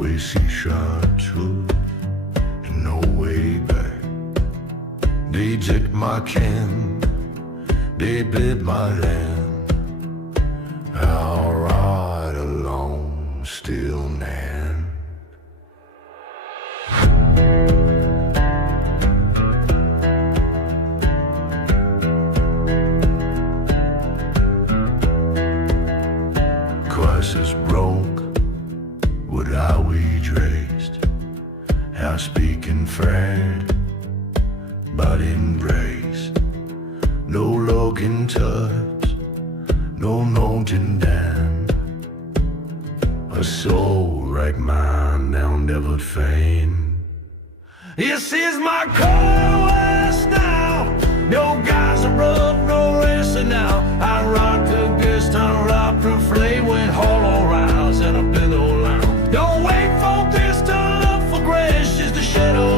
we see Churh, and no way back. They take my kin, they bid my land. I'll ride along still nan. Crisis broke, what are we traced? How speaking friend, but embraced. No looking touch, no mountain down. A soul like mine now never faint. This is my car west now. No guys are up, no racing now. I rock the guest, I rock the flame with hollow rounds and a bit of loud. Don't wait for this to look for grace, just the shadow